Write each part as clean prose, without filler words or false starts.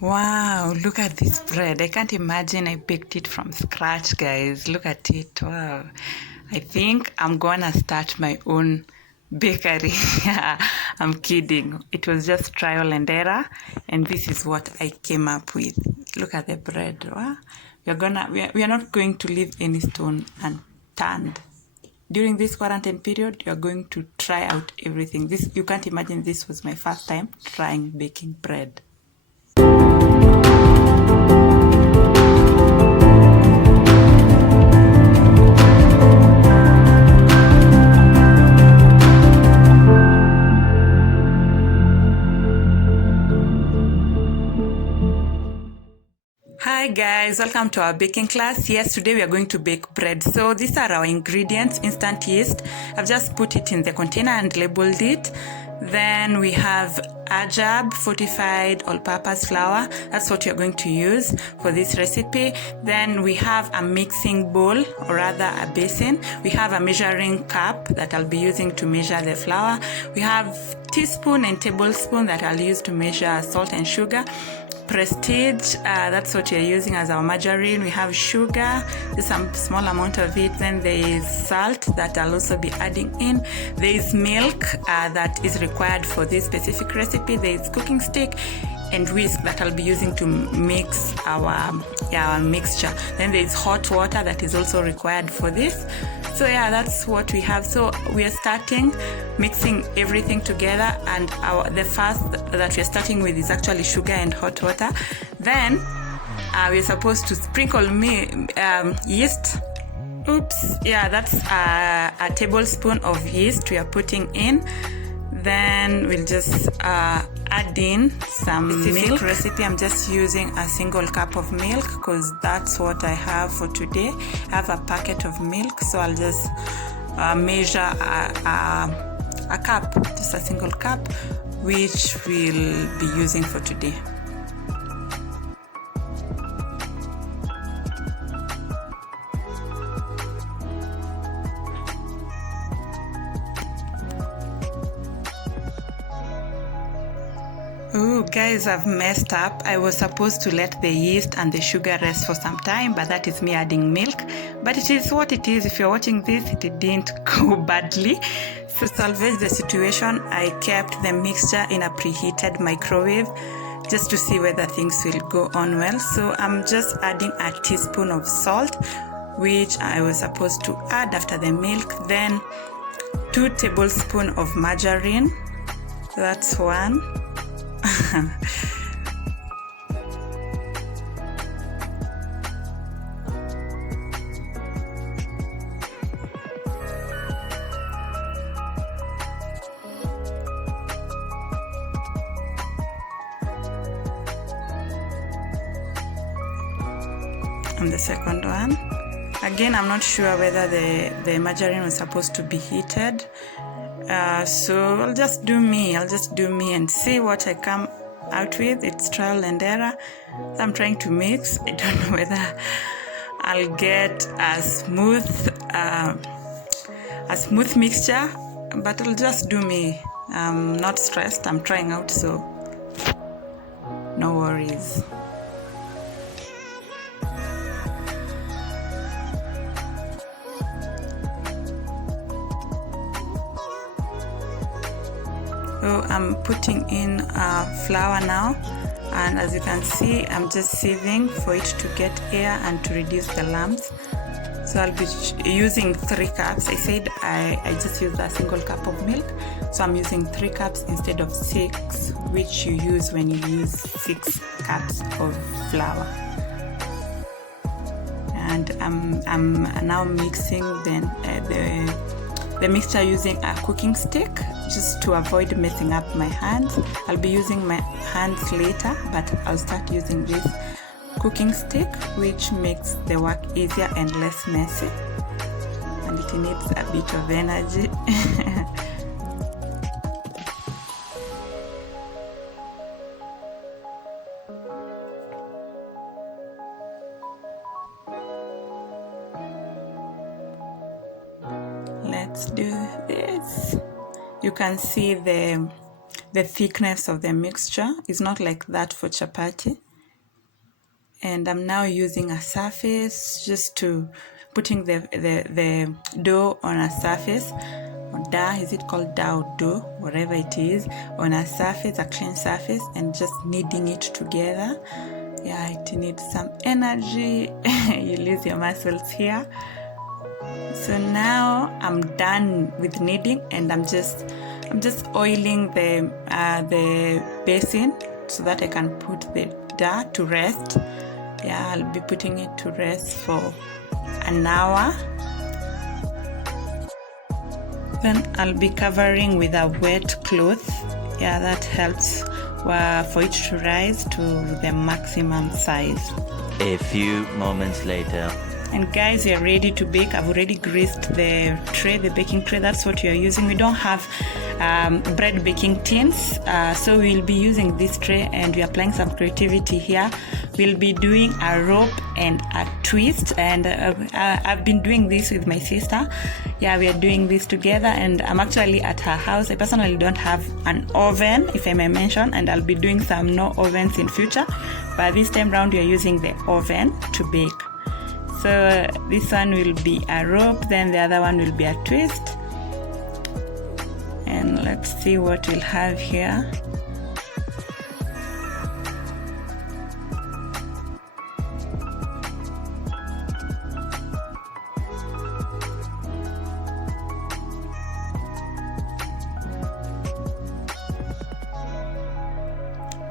Wow, look at this bread. I can't imagine I baked it from scratch, guys. Look at it. Wow. I think I'm gonna start my own bakery. I'm kidding. It was just trial and error, and this is what I came up with. Look at the bread. Wow. We are not going to leave any stone unturned. During this quarantine period, you're going to try out everything. You can't imagine, this was my first time trying baking bread. Hi guys, welcome to our baking class. Yes, today we are going to bake bread. So these are our ingredients: instant yeast. I've just put it in the container and labeled it. Then we have ajab, fortified all-purpose flour. That's what you're going to use for this recipe. Then we have a mixing bowl, or rather a basin. We have a measuring cup that I'll be using to measure the flour. We have teaspoon and tablespoon that I'll use to measure salt and sugar. Prestige, that's what you're using as our margarine. We have sugar, just some small amount of it. Then there is salt that I'll also be adding in. There is milk that is required for this specific recipe. There is cooking stick and whisk that I'll be using to mix our mixture. Then there is hot water that is also required for this. So yeah, that's what we have. So we are starting mixing everything together, and the first that we're starting with is actually sugar and hot water. Then we're supposed to sprinkle yeast. Oops, yeah, that's a tablespoon of yeast we are putting in. Then we'll just add in some milk. Recipe, I'm just using a single cup of milk because that's what I have for today. I have a packet of milk, so I'll just measure a cup, just a single cup, which we'll be using for today. Oh guys, I've messed up. I was supposed to let the yeast and the sugar rest for some time, but that is me adding milk. But it is what it is. If you're watching this, it didn't go badly. So to salvage the situation, I kept the mixture in a preheated microwave just to see whether things will go on well. So I'm just adding a teaspoon of salt, which I was supposed to add after the milk. Then 2 tablespoons of margarine. That's one. And the second one, again, I'm not sure whether the margarine was supposed to be heated. So I'll just do me and see what I come out with. It's trial and error. I'm trying to mix. I don't know whether I'll get a smooth mixture, but I'll just do me. I'm not stressed. I'm trying out, so no worries. So I'm putting in flour now, and as you can see, I'm just sieving for it to get air and to reduce the lumps. So I'll be using 3 cups. I said I just used a single cup of milk, so I'm using 3 cups instead of 6, which you use when you use 6 cups of flour. And I'm now mixing the mixture using a cooking stick, just to avoid messing up my hands. I'll be using my hands later, but I'll start using this cooking stick, which makes the work easier and less messy, and it needs a bit of energy. Let's do this. You can see the thickness of the mixture is not like that for chapati. And I'm now using a surface, just to putting the dough on a surface, or is it called dough or dough, whatever it is, on a surface, a clean surface, and just kneading it together. Yeah, it needs some energy. You lose your muscles here. So now I'm done with kneading, and I'm just oiling the basin so that I can put the dough to rest. Yeah, I'll be putting it to rest for an hour. Then I'll be covering with a wet cloth. Yeah, that helps for it to rise to the maximum size. A few moments later. And guys, we are ready to bake. I've already greased the tray, the baking tray. That's what you're using. We don't have bread baking tins, so we'll be using this tray, and we're applying some creativity here. We'll be doing a rope and a twist, and I've been doing this with my sister. Yeah, we are doing this together, and I'm actually at her house. I personally don't have an oven, if I may mention, and I'll be doing some no ovens in future, but this time round we are using the oven to bake. So this one will be a rope, then the other one will be a twist. And let's see what we'll have here.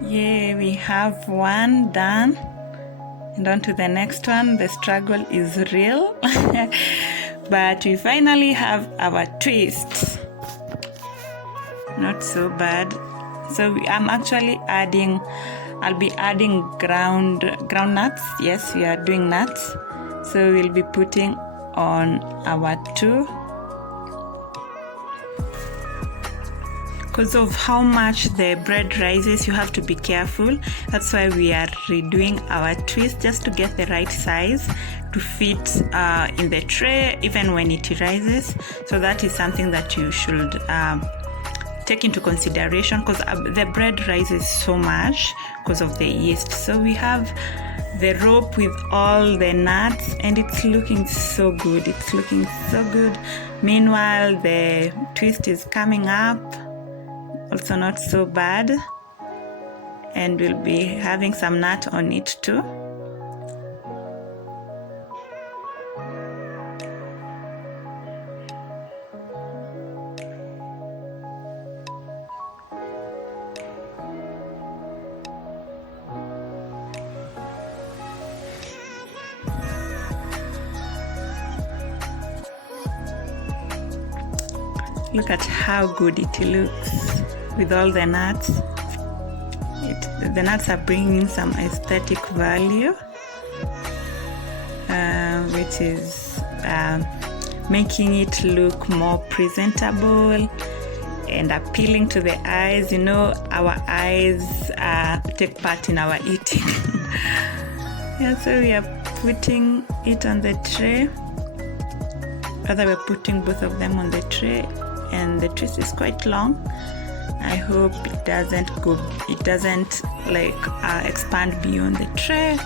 Yeah, we have one done. And on to the next one. The struggle is real, but we finally have our twist. Not so bad. So I'm actually I'll be adding ground nuts. Yes, we are doing nuts. So we'll be putting on our two. Because of how much the bread rises, you have to be careful. That's why we are redoing our twist, just to get the right size to fit in the tray even when it rises. So that is something that you should take into consideration, because the bread rises so much because of the yeast. So we have the rope with all the nuts, and it's looking so good. It's looking so good. Meanwhile, the twist is coming up. Also not so bad, and we'll be having some nut on it too. Look at how good it looks with all the nuts. The nuts are bringing some aesthetic value, which is making it look more presentable and appealing to the eyes. You know, our eyes take part in our eating. Yeah, so we are putting it on the tray. Rather, we're putting both of them on the tray, and the twist is quite long. I hope it doesn't expand beyond the tray.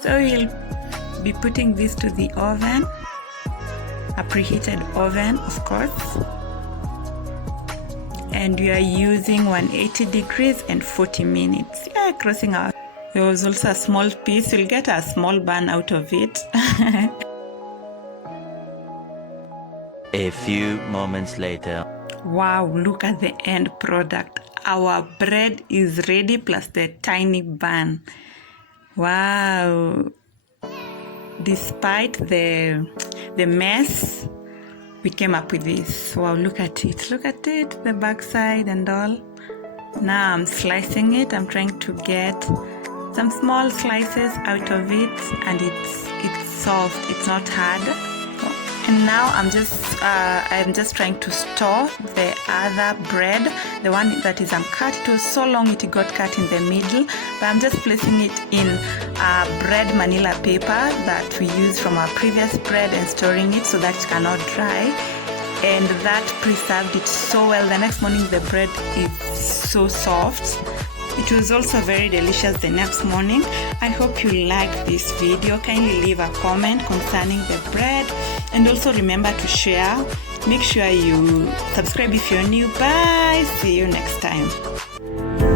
So we'll be putting this to the oven, a preheated oven, of course. And we are using 180 degrees and 40 minutes. Yeah, crossing out. There was also a small piece. We'll get a small bun out of it. A few moments later. Wow, look at the end product. Our bread is ready, plus the tiny bun. Wow. Despite the mess, we came up with this. Wow, look at it. Look at it, the backside and all. Now I'm slicing it. I'm trying to get some small slices out of it, and it's soft. It's not hard. And now I'm just trying to store the other bread, the one that is uncut. It was so long it got cut in the middle, but I'm just placing it in bread manila paper that we used from our previous bread and storing it so that it cannot dry. And that preserved it so well. The next morning the bread is so soft. It was also very delicious the next morning. I hope you liked this video. Kindly leave a comment concerning the bread, and also remember to share. Make sure you subscribe if you're new. Bye. See you next time.